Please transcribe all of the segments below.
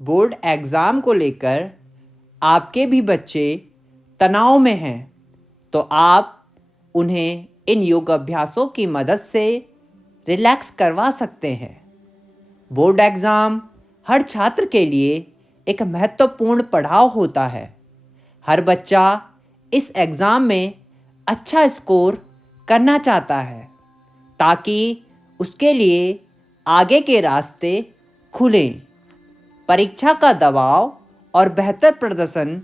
Board exam को लेकर आपके भी बच्चे तनाव में हैं, तो आप उन्हें इन योग अभ्यासों की मदद से रिलैक्स करवा सकते हैं। बोर्ड एग्ज़ाम हर छात्र के लिए एक महत्वपूर्ण पड़ाव होता है। हर बच्चा इस एग्ज़ाम में अच्छा स्कोर करना चाहता है ताकि उसके लिए आगे के रास्ते खुलें। परीक्षा का दबाव और बेहतर प्रदर्शन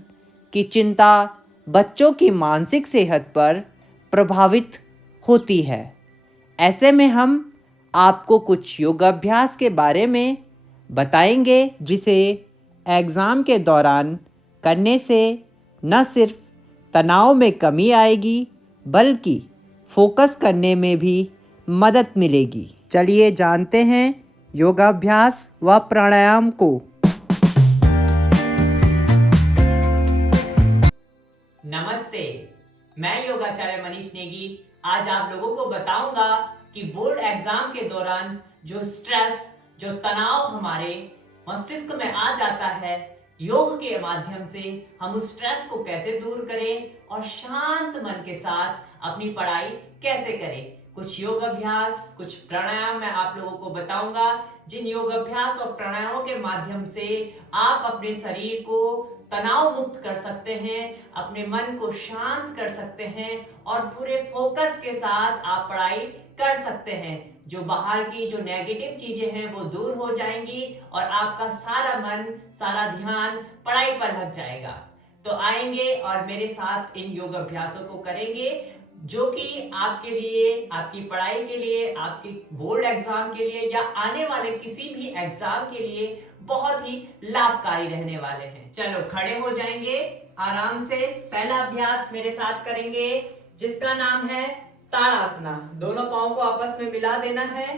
की चिंता बच्चों की मानसिक सेहत पर प्रभावित होती है। ऐसे में हम आपको कुछ योगाभ्यास के बारे में बताएंगे जिसे एग्ज़ाम के दौरान करने से न सिर्फ तनाव में कमी आएगी बल्कि फोकस करने में भी मदद मिलेगी। चलिए जानते हैं योगाभ्यास व प्राणायाम को। नमस्ते, मैं योगाचार्य मनीष नेगी आज आप लोगों को बताऊंगा कि बोर्ड एग्जाम के दौरान जो स्ट्रेस, जो तनाव हमारे मस्तिष्क में आ जाता है, योग के माध्यम से हम उस स्ट्रेस को कैसे दूर करें और शांत मन के साथ अपनी पढ़ाई कैसे करें। कुछ योग अभ्यास, कुछ प्राणायाम मैं आप लोगों को बताऊंगा, जिन योग अभ्यास और प्राणायामों के माध्यम से आप अपने शरीर को तनाव मुक्त कर सकते हैं, अपने मन को शांत कर सकते हैं और पूरे फोकस के साथ आप पढ़ाई कर सकते हैं। जो बाहर की जो नेगेटिव चीजें हैं वो दूर हो जाएंगी और आपका सारा मन, सारा ध्यान पढ़ाई पर लग जाएगा। तो आएंगे और मेरे साथ इन योग अभ्यासों को करेंगे जो कि आपके लिए, आपकी पढ़ाई के लिए, आपके बोर्ड एग्जाम के लिए या आने वाले किसी भी एग्जाम के लिए बहुत ही लाभकारी रहने वाले हैं। चलो खड़े हो जाएंगे आराम से। पहला अभ्यास मेरे साथ करेंगे जिसका नाम है ताड़ासना। दोनों पांव को आपस में मिला देना है,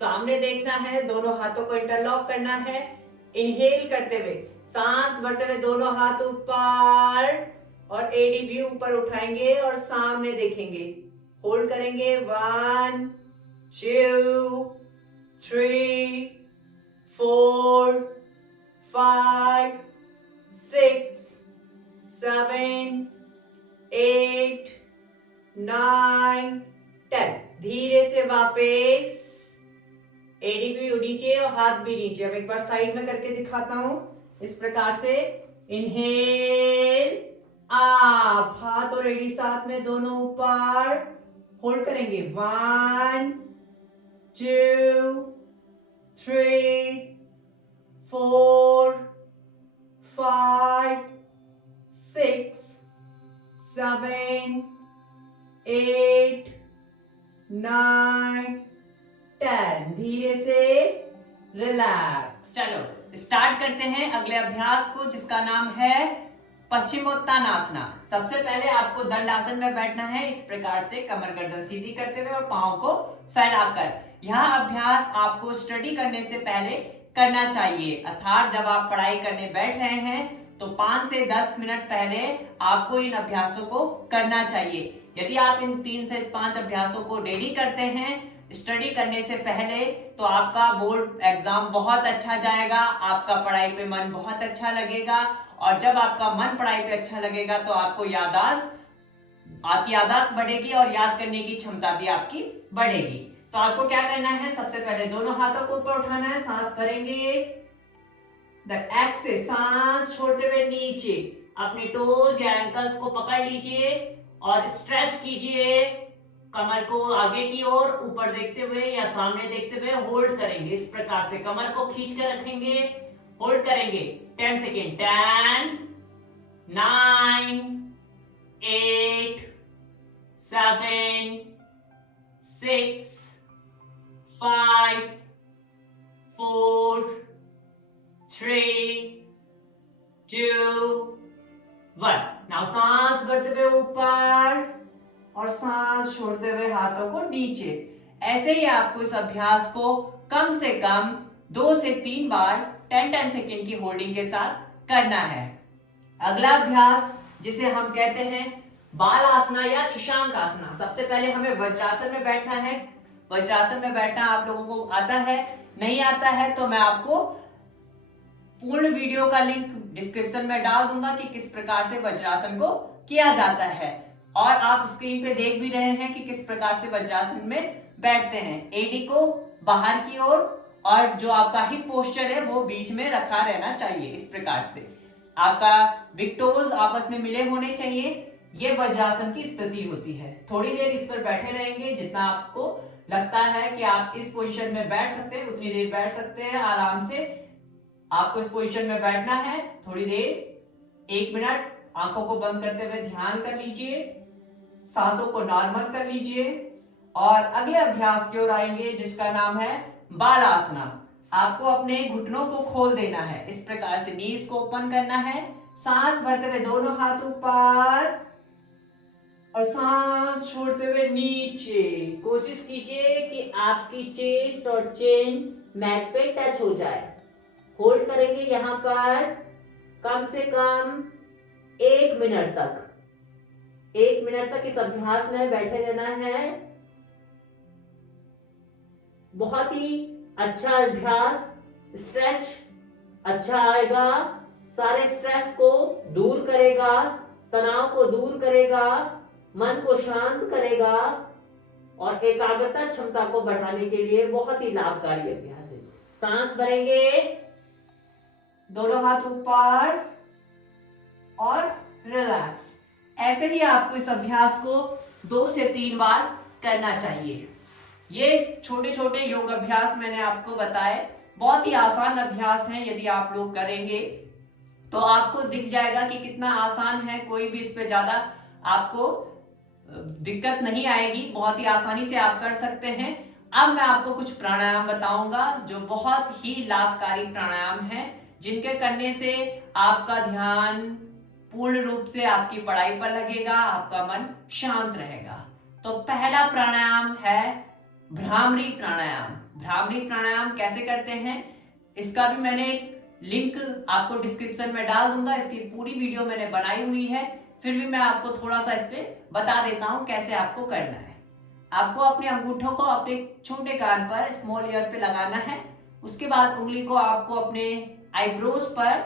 सामने देखना है, दोनों हाथों को इंटरलॉक करना है। इनहेल करते हुए सांस भरते हुए दोनों हाथ ऊपर और एडी भी ऊपर उठाएंगे और सामने देखेंगे। होल्ड करेंगे 1 2 3 4 5 6 7 8 9 10। धीरे से वापस एडी भी नीचे और हाथ भी नीचे। अब एक बार साइड में करके दिखाता हूं इस प्रकार से। इनहेल आप, हाथ और एडी साथ में दोनों ऊपर। होल्ड करेंगे 1 2 3 4 5 6 7 8 9 10। धीरे से रिलैक्स। चलो स्टार्ट करते हैं अगले अभ्यास को जिसका नाम है पश्चिमोत्तानासना। सबसे पहले आपको दंडासन में बैठना है, इस प्रकार से कमर गर्दन सीधी करते हुए और पांव को फैलाकर। यह अभ्यास आपको स्टडी करने से पहले करना चाहिए, अर्थात जब आप पढ़ाई करने बैठ रहे हैं तो 5 से 10 मिनट पहले आपको इन अभ्यासों को करना चाहिए। यदि आप इन 3 से 5 अभ्यासों को डेली करते हैं स्टडी करने से पहले तो आपका बोर्ड एग्जाम बहुत अच्छा जाएगा, आपका पढ़ाई पे मन बहुत अच्छा लगेगा और जब आपका मन पढ़ाई पे अच्छा लगेगा तो आपकी याददाश्त बढ़ेगी और याद करने की क्षमता भी आपकी बढ़ेगी। तो आपको क्या करना है, सबसे पहले दोनों हाथों को ऊपर उठाना है, सांस भरेंगे, द एक्सेस, सांस छोड़ते हुए नीचे अपने टोज या एंकल्स को पकड़ लीजिए और स्ट्रेच कीजिए कमर को आगे की ओर, ऊपर देखते हुए या सामने देखते हुए होल्ड करेंगे। इस प्रकार से कमर को खींच कर रखेंगे, होल्ड करेंगे 10 सेकेंड। 10 9 8 7 6 5 4 3 2 1। नाउ सांस भरते हुए ऊपर और सांस छोड़ते हुए हाथों को नीचे। ऐसे ही आपको इस अभ्यास को कम से कम 2 से 3 बार 10-10 सेकेंड की होल्डिंग के साथ करना है। अगला अभ्यास जिसे हम कहते हैं बाल आसना या शशांक आसना। सबसे पहले हमें वज्रासन में बैठना है। वज्रासन में बैठना आप लोगों को आता है, नहीं आता है तो मैं आपको पूर्ण वीडियो का लिंक डिस्क्रिप्शन में डाल दूंगा कि किस प्रकार से वज्रासन को किया जाता है। और आप स्क्रीन पे देख भी रहे हैं कि किस प्रकार से वज्रासन में बैठते हैं। एडी को बाहर की ओर और जो आपका हिप पोस्चर है वो बीच में रखा रहना चाहिए। इस प्रकार से आपका बिग टोज आपस में मिले होने चाहिए। ये वज्रासन की स्थिति होती है। थोड़ी देर इस पर बैठे रहेंगे, जितना आपको लगता है कि आप इस पोजीशन में बैठ सकते हैं उतनी देर बैठ सकते हैं आराम से। आपको इस पोजीशन में बैठना है थोड़ी देर, 1 मिनट। आंखों को बंद करते हुए ध्यान कर लीजिए, सांसों को नॉर्मल कर लीजिए और अगले अभ्यास की ओर आएंगे जिसका नाम है बालासना। आपको अपने घुटनों को खोल देना है। इस प्रकार से नीज को ओपन करना है, सांस भरते हुए दोनों हाथ ऊपर और सांस छोड़ते हुए नीचे। कोशिश कीजिए कि आपकी चेस्ट और चेन मैट पे टच हो जाए। होल्ड करेंगे यहां पर कम से कम 1 मिनट तक। 1 मिनट तक इस अभ्यास में बैठे रहना है। बहुत ही अच्छा अभ्यास, स्ट्रेच अच्छा आएगा, सारे स्ट्रेस को दूर करेगा, तनाव को दूर करेगा, मन को शांत करेगा और एकाग्रता क्षमता को बढ़ाने के लिए बहुत ही लाभकारी अभ्यास है। सांस भरेंगे, दोनों हाथ ऊपर और रिलैक्स। ऐसे ही आपको इस अभ्यास को 2 से 3 बार करना चाहिए। ये छोटे छोटे योग अभ्यास मैंने आपको बताए, बहुत ही आसान अभ्यास हैं। यदि आप लोग करेंगे तो आपको दिख जाएगा कि कितना आसान है। कोई भी इस पे ज्यादा आपको दिक्कत नहीं आएगी, बहुत ही आसानी से आप कर सकते हैं। अब मैं आपको कुछ प्राणायाम बताऊंगा जो बहुत ही लाभकारी प्राणायाम है, जिनके करने से आपका ध्यान पूर्ण रूप से आपकी पढ़ाई पर लगेगा, आपका मन शांत रहेगा। तो पहला प्राणायाम है भ्रामरी प्राणायाम। भ्रामरी प्राणायाम कैसे करते हैं इसका भी मैंने एक लिंक आपको डिस्क्रिप्शन में डाल दूंगा। इसकी पूरी वीडियो मैंने बनाई हुई है, फिर भी मैं आपको थोड़ा सा इस पे बता देता हूं कैसे आपको करना है। आपको अपने अंगूठों को अपने छोटे कान पर, स्मॉल ईयर पे लगाना है। उसके बाद उंगली को आपको अपने आईब्रोज पर,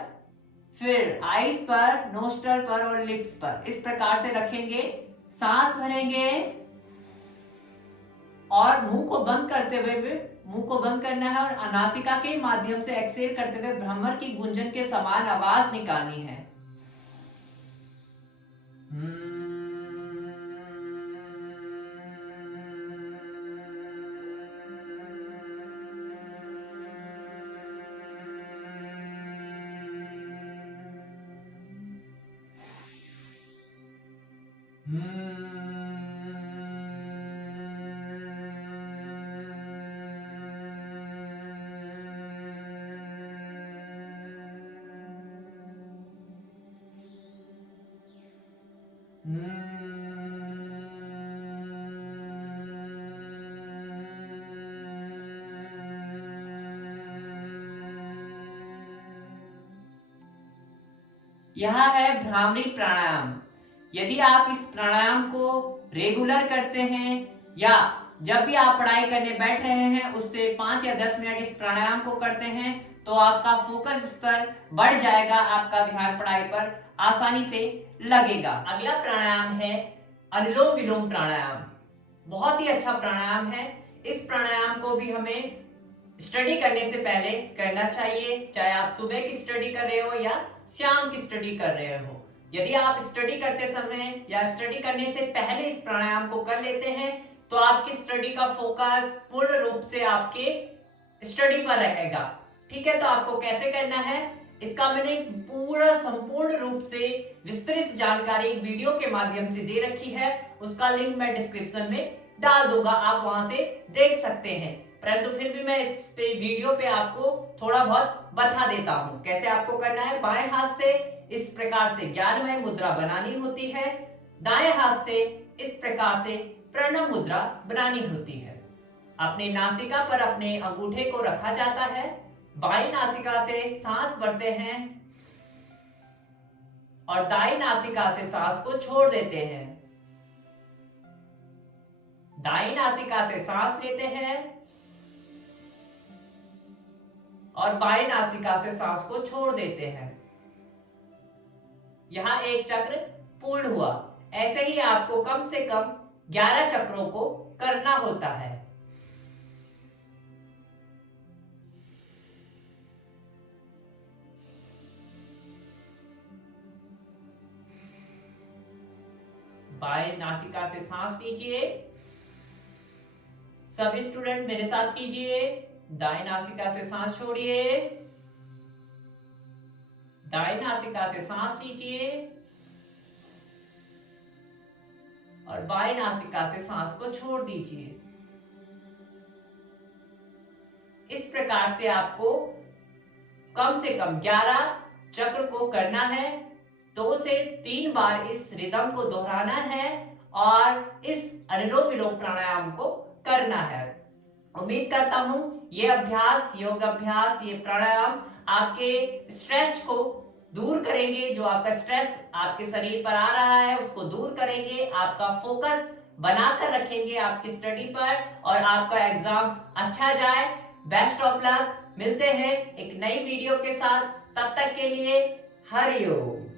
फिर आईज पर, नोस्ट्रल पर और लिप्स पर इस प्रकार से रखेंगे। सांस भरेंगे और मुंह को बंद करते हुए, मुंह को बंद करना है और नासिका के माध्यम से एक्सहेल करते हुए भ्रमर की गुंजन के समान आवाज निकालनी है। यह है भ्रामरी प्राणायाम। यदि आप इस प्राणायाम को रेगुलर करते हैं या जब भी आप पढ़ाई करने बैठ रहे हैं उससे 5 या 10 मिनट इस प्राणायाम को करते हैं तो आपका फोकस स्तर बढ़ जाएगा, आपका ध्यान पढ़ाई पर आसानी से लगेगा। अगला प्राणायाम है अनुलोम विलोम प्राणायाम। बहुत ही अच्छा प्राणायाम है। इस प्राणायाम को भी हमें स्टडी करने से पहले करना चाहिए, चाहे आप सुबह की स्टडी कर रहे हो या शाम की स्टडी कर रहे हो। यदि आप स्टडी करते समय या स्टडी करने से पहले इस प्राणायाम को कर लेते हैं तो आपकी स्टडी का फोकस पूर्ण रूप से आपके स्टडी पर रहेगा। ठीक है, तो आपको कैसे करना है इसका मैंने पूरा संपूर्ण रूप से विस्तृत जानकारी वीडियो के माध्यम से दे रखी है। उसका लिंक मैं डिस्क्रिप्शन में डाल दूंगा, आप वहां से देख सकते हैं। परंतु फिर भी मैं इस पे वीडियो पे आपको थोड़ा बहुत बता देता हूं कैसे आपको करना है। बाएं हाथ से इस प्रकार से ज्ञानमय मुद्रा बनानी होती है, दाएं हाथ से इस प्रकार से प्रणव मुद्रा बनानी होती है। अपने नासिका पर अपने अंगूठे को रखा जाता है, बाईं नासिका से सांस भरते हैं और दाईं नासिका से सांस को छोड़ देते हैं। दाईं नासिका से सांस लेते हैं और बाएं नासिका से सांस को छोड़ देते हैं। यहां एक चक्र पूर्ण हुआ। ऐसे ही आपको कम से कम 11 चक्रों को करना होता है। बाएं नासिका से सांस लीजिए। सभी स्टूडेंट मेरे साथ कीजिए। दाएं नासिका से सांस छोड़िए। दाएं नासिका से सांस लीजिए और बाएं नासिका से सांस को छोड़ दीजिए। इस प्रकार से आपको कम से कम 11 चक्र को करना है। 2 से 3 बार इस रिदम को दोहराना है और इस अनुलोम विलोम प्राणायाम को करना है। उम्मीद करता हूं ये अभ्यास, योग अभ्यास, ये प्राणायाम आपके स्ट्रेस को दूर करेंगे। जो आपका स्ट्रेस आपके शरीर पर आ रहा है उसको दूर करेंगे, आपका फोकस बनाकर रखेंगे आपकी स्टडी पर और आपका एग्जाम अच्छा जाए। Best of luck. मिलते हैं एक नई वीडियो के साथ। तब तक के लिए हरि ओम।